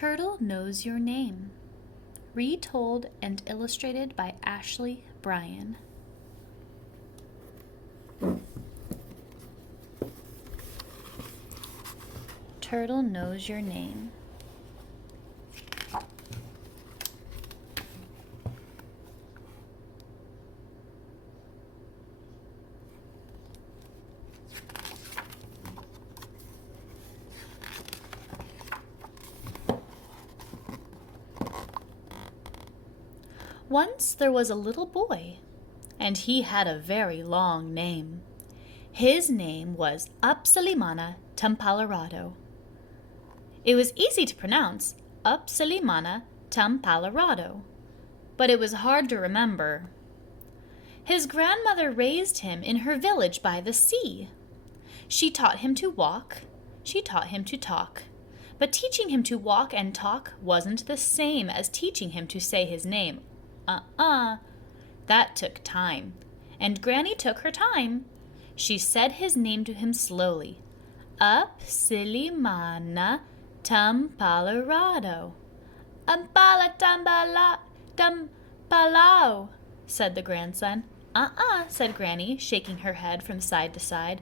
Turtle Knows Your Name. Retold and illustrated by Ashley Bryan. Turtle Knows Your Name. Once there was a little boy, and he had a very long name. His name was Upsilimana Tumpalarado. It was easy to pronounce, Upsilimana Tumpalarado, but it was hard to remember. His grandmother raised him in her village by the sea. She taught him to walk, she taught him to talk, but teaching him to walk and talk wasn't the same as teaching him to say his name. That took time, and Granny took her time. She said his name to him slowly. Upsilimana Tumpalarado. Umpala tumpalau, said the grandson. Said Granny, shaking her head from side to side.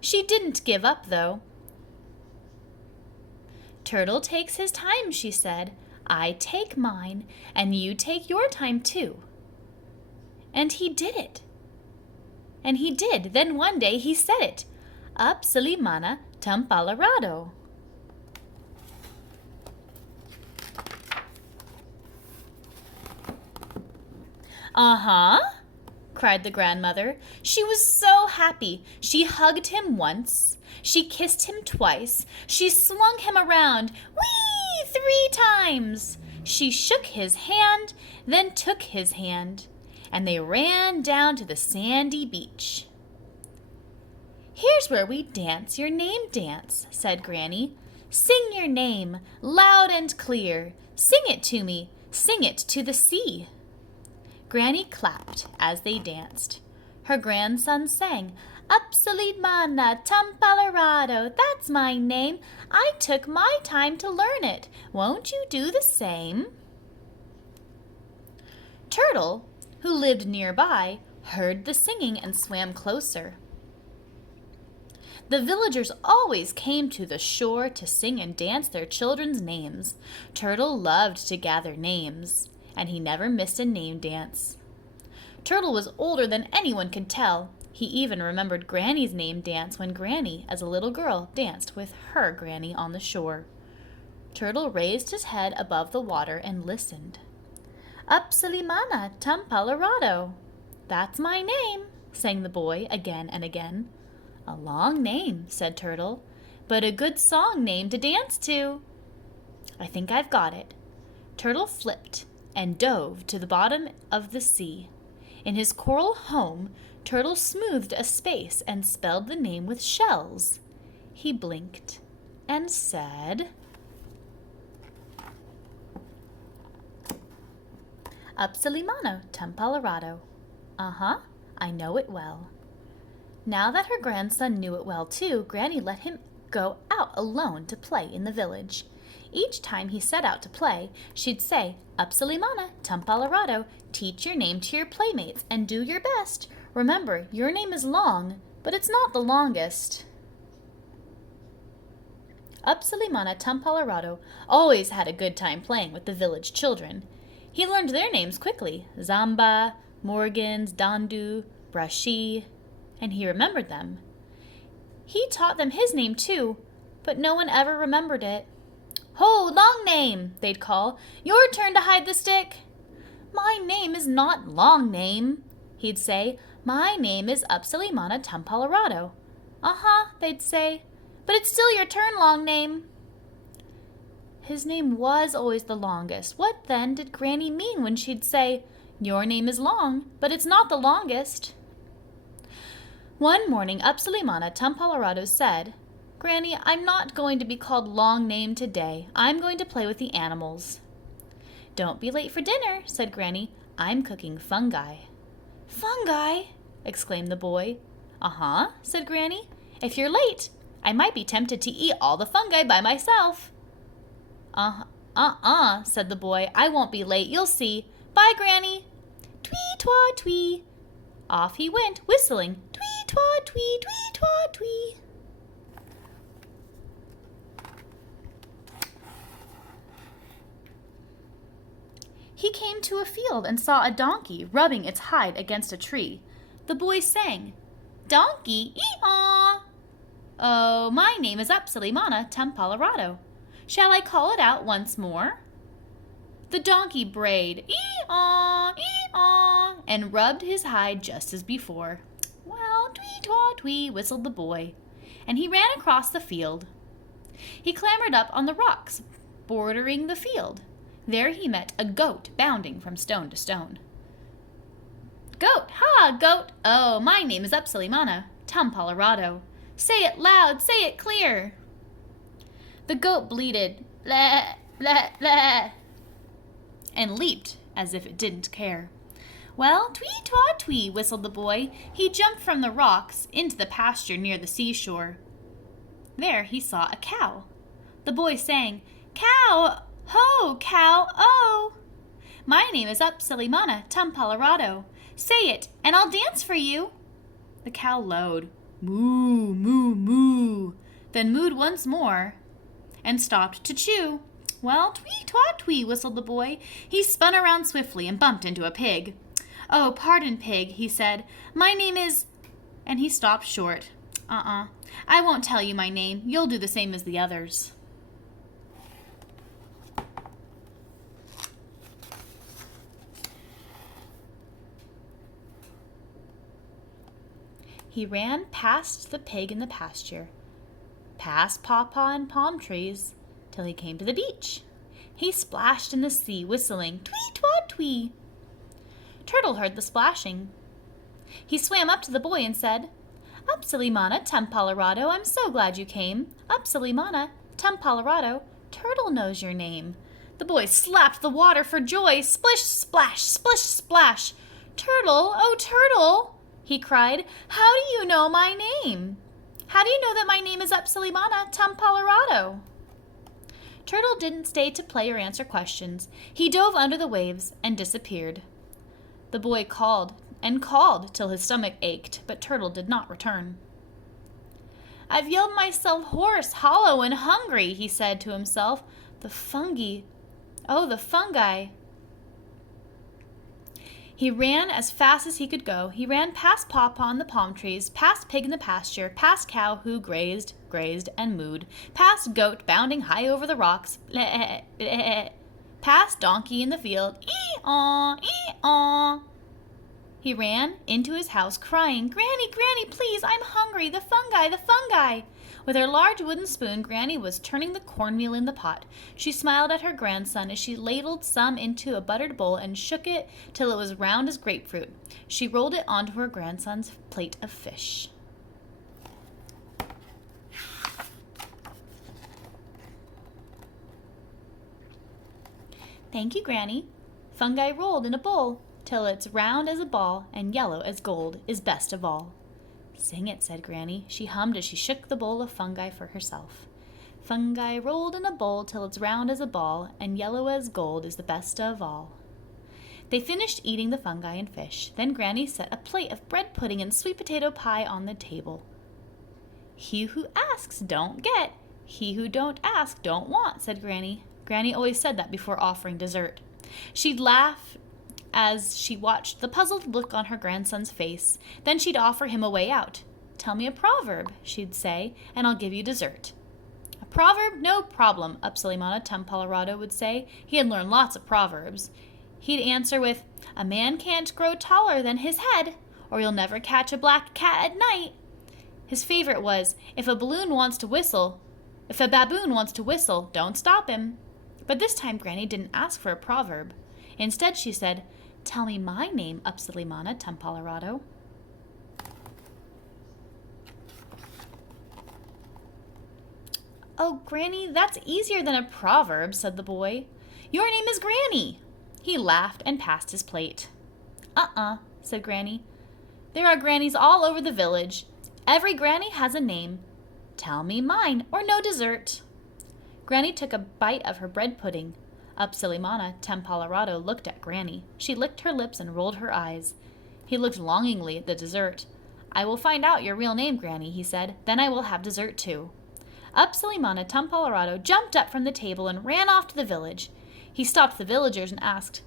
She didn't give up, though. Turtle takes his time, she said. I take mine, and you take your time, too. And he did it. And he did. Then one day he said it. Upsilimana Tumpalarado. Cried the grandmother. She was so happy. She hugged him once. She kissed him twice. She swung him around. Whee! 3 times. She shook his hand, then took his hand, and they ran down to the sandy beach. Here's where we dance your name dance, said Granny. Sing your name, loud and clear. Sing it to me, sing it to the sea. Granny clapped as they danced. Her grandson sang, Upsilimana Tumpalarado, that's my name. I took my time to learn it. Won't you do the same? Turtle, who lived nearby, heard the singing and swam closer. The villagers always came to the shore to sing and dance their children's names. Turtle loved to gather names, and he never missed a name dance. Turtle was older than anyone could tell. He even remembered Granny's name dance when Granny, as a little girl, danced with her Granny on the shore. Turtle raised his head above the water and listened. Upsilimana Tumpalarado. That's my name, sang the boy again and again. A long name, said Turtle, but a good song name to dance to. I think I've got it. Turtle flipped and dove to the bottom of the sea. In his coral home, Turtle smoothed a space and spelled the name with shells. He blinked and said, Upsilimana Tumpalarado. I know it well. Now that her grandson knew it well too, Granny let him go out alone to play in the village. Each time he set out to play, she'd say, Upsilimana Tumpalarado, teach your name to your playmates and do your best. Remember, your name is long, but it's not the longest. Upsilimana Tumpalarado always had a good time playing with the village children. He learned their names quickly, Zamba, Morgans, Dandu, Brashi, and he remembered them. He taught them his name too, but no one ever remembered it. Ho, long name, they'd call. Your turn to hide the stick. My name is not long name, he'd say. My name is Upsilimana Tumpalarado. They'd say. But it's still your turn, long name. His name was always the longest. What then did Granny mean when she'd say, Your name is long, but it's not the longest? One morning, Upsilimana Tumpalarado said, Granny, I'm not going to be called long name today. I'm going to play with the animals. Don't be late for dinner, said Granny. I'm cooking fungi. Fungi? Exclaimed the boy. Said Granny. If you're late, I might be tempted to eat all the fungi by myself. Said the boy. I won't be late, you'll see. Bye, Granny. Twee-twa-twee. Off he went, whistling. Twee-twa-twee, twee-twa-twee. He came to a field and saw a donkey rubbing its hide against a tree. The boy sang, Donkey, ee-aw! Oh, my name is Upsilimana Tumpalarado. Shall I call it out once more? The donkey brayed, ee-aw, ee-aw, and rubbed his hide just as before. Well, twee-twa-twee, whistled the boy, and he ran across the field. He clambered up on the rocks, bordering the field. There he met a goat bounding from stone to stone. Goat, ha, goat! Oh, my name is Upsilimana Tumpalarado. Say it loud, say it clear. The goat bleated, bleh, bleh, bleh, and leaped as if it didn't care. Well, twee-twa-twee, whistled the boy. He jumped from the rocks into the pasture near the seashore. There he saw a cow. The boy sang, Cow, ho, cow, oh! My name is Upsilimana Tumpalarado. Say it, and I'll dance for you. The cow lowed, moo, moo, moo, then mooed once more and stopped to chew. Well, twee-twa-twee, whistled the boy. He spun around swiftly and bumped into a pig. Oh, pardon, pig, he said. My name is... And he stopped short. I won't tell you my name. You'll do the same as the others. He ran past the pig in the pasture, past pawpaw and palm trees, till he came to the beach. He splashed in the sea, whistling, twee-twa-twee. Turtle heard the splashing. He swam up to the boy and said, Upsilimana Tumpalarado, I'm so glad you came. Upsilimana Tumpalarado, Turtle knows your name. The boy slapped the water for joy. Splish, splash, splish, splash. Turtle, oh, Turtle, he cried, how do you know my name? How do you know that my name is Upsilimana Tumpalarado? Turtle didn't stay to play or answer questions. He dove under the waves and disappeared. The boy called and called till his stomach ached, but Turtle did not return. I've yelled myself hoarse, hollow, and hungry, he said to himself. The fungi, oh, the fungi. He ran as fast as he could go. He ran past pawpaw in the palm trees, past pig in the pasture, past cow who grazed, and mooed, past goat bounding high over the rocks, bleh, bleh, past donkey in the field, ee-aw, ee-aw. He ran into his house crying, Granny, Granny, please, I'm hungry, the fungi, the fungi. With her large wooden spoon, Granny was turning the cornmeal in the pot. She smiled at her grandson as she ladled some into a buttered bowl and shook it till it was round as grapefruit. She rolled it onto her grandson's plate of fish. Thank you, Granny. Fungi rolled in a bowl till it's round as a ball and yellow as gold is best of all. Sing it, said Granny. She hummed as she shook the bowl of fungi for herself. Fungi rolled in a bowl till it's round as a ball and yellow as gold is the best of all. They finished eating the fungi and fish. Then Granny set a plate of bread pudding and sweet potato pie on the table. He who asks don't get. He who don't ask don't want, said Granny. Granny always said that before offering dessert. She'd laugh as she watched the puzzled look on her grandson's face. Then she'd offer him a way out. Tell me a proverb, she'd say, and I'll give you dessert. A proverb? No problem, Upsilimana Tumpalarado would say. He had learned lots of proverbs. He'd answer with, a man can't grow taller than his head, or you'll never catch a black cat at night. His favorite was, if a baboon wants to whistle, don't stop him. But this time Granny didn't ask for a proverb. Instead, she said, tell me my name, Upsilimana Tumpalarado. Oh, Granny, that's easier than a proverb, said the boy. Your name is Granny. He laughed and passed his plate. Said Granny. There are grannies all over the village. Every granny has a name. Tell me mine, or no dessert." Granny took a bite of her bread pudding. Upsilimana Tempalorado looked at Granny. She licked her lips and rolled her eyes. He looked longingly at the dessert. "I will find out your real name, Granny," he said. "Then I will have dessert too." Upsilimana Tempalorado jumped up from the table and ran off to the village. He stopped the villagers and asked,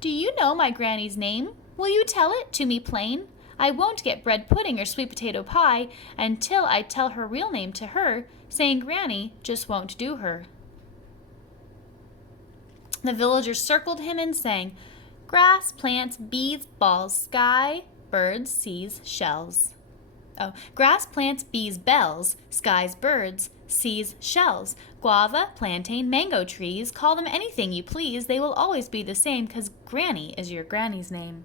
"Do you know my Granny's name? Will you tell it to me plain? I won't get bread pudding or sweet potato pie until I tell her real name to her. Saying Granny just won't do her." The villagers circled him and sang, "Grass, plants, bees, balls, sky, birds, seas, shells." Oh, grass, plants, bees, bells, skies, birds, seas, shells, guava, plantain, mango trees, call them anything you please, they will always be the same, 'cause Granny is your Granny's name.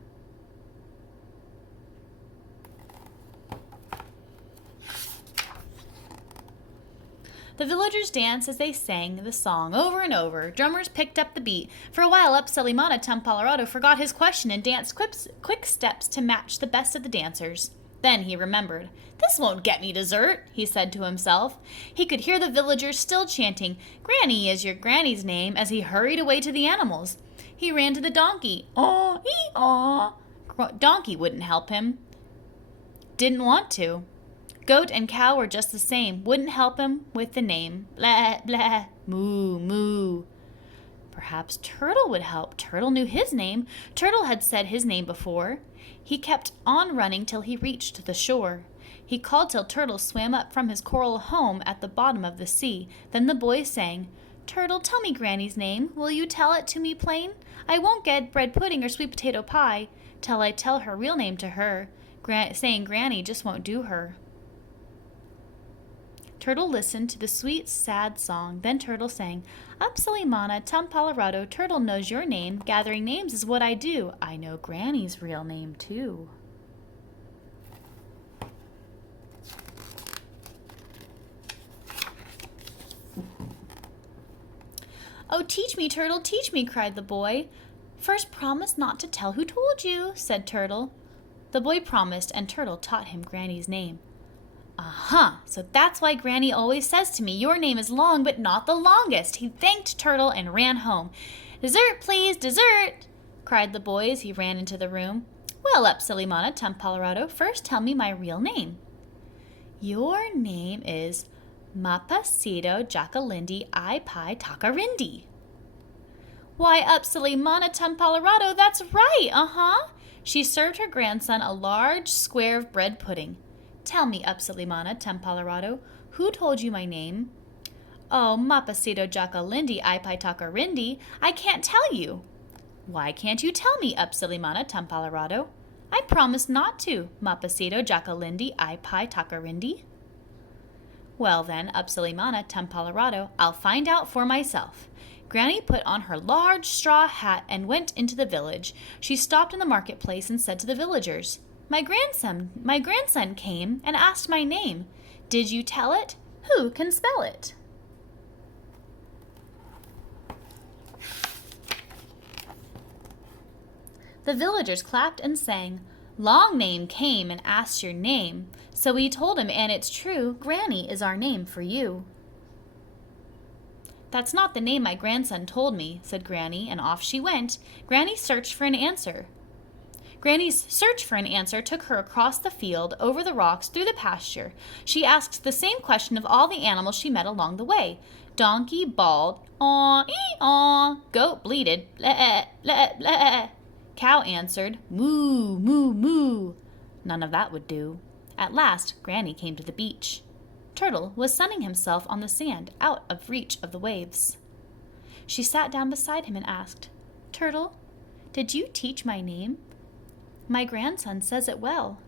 The villagers danced as they sang the song over and over. Drummers picked up the beat. For a while, Upsilimana Tempalorado forgot his question and danced quick steps to match the best of the dancers. Then he remembered. "This won't get me dessert," he said to himself. He could hear the villagers still chanting, "Granny is your Granny's name," as he hurried away to the animals. He ran to the donkey. "Aw, ee-aw." Donkey wouldn't help him. Didn't want to. Goat and cow were just the same, wouldn't help him with the name. Blah, blah, moo, moo. Perhaps Turtle would help. Turtle knew his name. Turtle had said his name before. He kept on running till he reached the shore. He called till Turtle swam up from his coral home at the bottom of the sea. Then the boy sang, "Turtle, tell me Granny's name. Will you tell it to me plain? I won't get bread pudding or sweet potato pie till I tell her real name to her. Saying Granny just won't do her." Turtle listened to the sweet, sad song. Then Turtle sang, "Upsilimana Tempalorado, Turtle knows your name. Gathering names is what I do. I know Granny's real name, too." "Oh, teach me, Turtle, teach me," cried the boy. "First promise not to tell who told you," said Turtle. The boy promised, and Turtle taught him Granny's name. "Uh-huh, so that's why Granny always says to me, 'Your name is long, but not the longest.'" He thanked Turtle and ran home. "Dessert, please, dessert!" cried the boy as he ran into the room. "Well, Upsilimana Tempalorado, first tell me my real name." "Your name is Mapacito Jacalindi Ipai Tacarindi." "Why, Upsilimana Tempalorado, that's right, uh-huh." She served her grandson a large square of bread pudding. "Tell me, Upsilimana Tempalorado, who told you my name?" "Oh, Mapacito Jacalindi Ipai Tacarindi, I can't tell you." "Why can't you tell me, Upsilimana Tempalorado?" "I promised not to, Mapacito Jacalindi Ipai Tacarindi." "Well then, Upsilimana Tempalorado, I'll find out for myself." Granny put on her large straw hat and went into the village. She stopped in the marketplace and said to the villagers, My grandson came and asked my name. Did you tell it? Who can spell it?" The villagers clapped and sang, "Long Name came and asked your name. So we told him, and it's true, Granny is our name for you." "That's not the name my grandson told me," said Granny, and off she went. Granny's search for an answer took her across the field, over the rocks, through the pasture. She asked the same question of all the animals she met along the way. Donkey bawled, "Aw-ee-aw." Goat bleated, "Bleh, bleh, bleh." Cow answered, "Moo, moo, moo." None of that would do. At last, Granny came to the beach. Turtle was sunning himself on the sand, out of reach of the waves. She sat down beside him and asked, "Turtle, did you teach my name? My grandson says it well.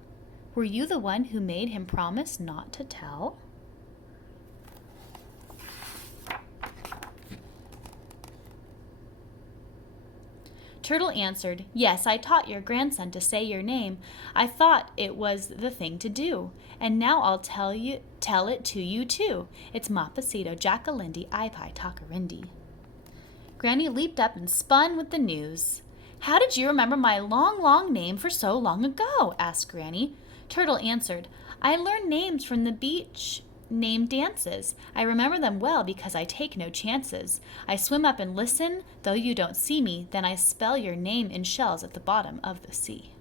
Were you the one who made him promise not to tell?" Turtle answered, "Yes, I taught your grandson to say your name. I thought it was the thing to do. And now I'll tell it to you too. It's Mapacito Jacalindi Ipai Tacarindi." Granny leaped up and spun with the news. "How did you remember my long, long name for so long ago?" asked Granny. Turtle answered, "I learned names from the beach name dances. I remember them well because I take no chances. I swim up and listen, though you don't see me, then I spell your name in shells at the bottom of the sea.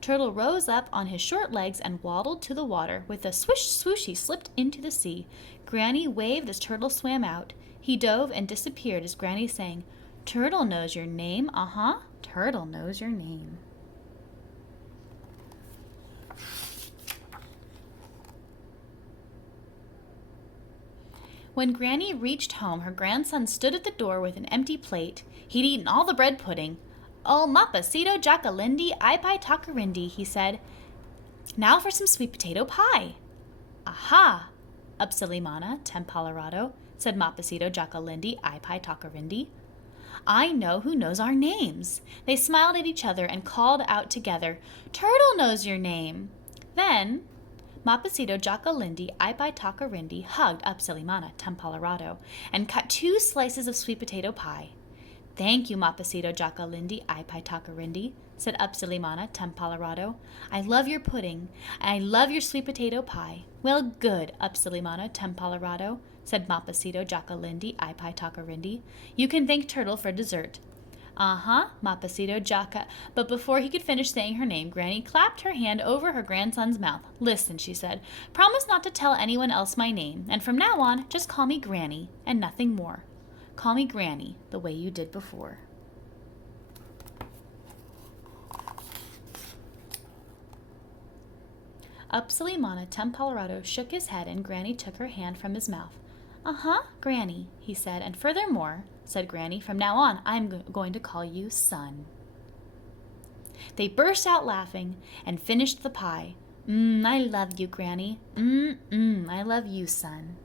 Turtle rose up on his short legs and waddled to the water. With a swish swoosh he slipped into the sea. Granny waved as Turtle swam out. He dove and disappeared as Granny sang, Turtle knows your name, Turtle knows your name. When Granny reached home, her grandson stood at the door with an empty plate. He'd eaten all the bread pudding. Oh, Mapasito Jackalindi, Ipai Takarindi, he said. Now for some sweet potato pie. Aha, Upsilimana, Tempalorado, said Mapasito Jackalindi, Ipai Takarindi. I know who knows our names. They smiled at each other and called out together, Turtle knows your name. Then Mapasito Jackalindi, Ipai Takarindi hugged Upsilimana, Tempalorado, and cut 2 slices of sweet potato pie. Thank you, Mapasito Jackalindi, Ipai Takarindi, said Upsilimana, Tempalorado. I love your pudding. I love your sweet potato pie. Well, good, Upsilimana, Tempalorado, said Mapasito Jackalindi, Ipai Takarindi. You can thank Turtle for dessert. Mapasito Jacka. But before he could finish saying her name, Granny clapped her hand over her grandson's mouth. Listen, she said, promise not to tell anyone else my name, and from now on, just call me Granny, and nothing more. Call me Granny, the way you did before. Upsilimana, Tempalorado shook his head, and Granny took her hand from his mouth. Granny, he said, and furthermore, said Granny, from now on, I'm going to call you Son. They burst out laughing and finished the pie. I love you, Granny. I love you, Son.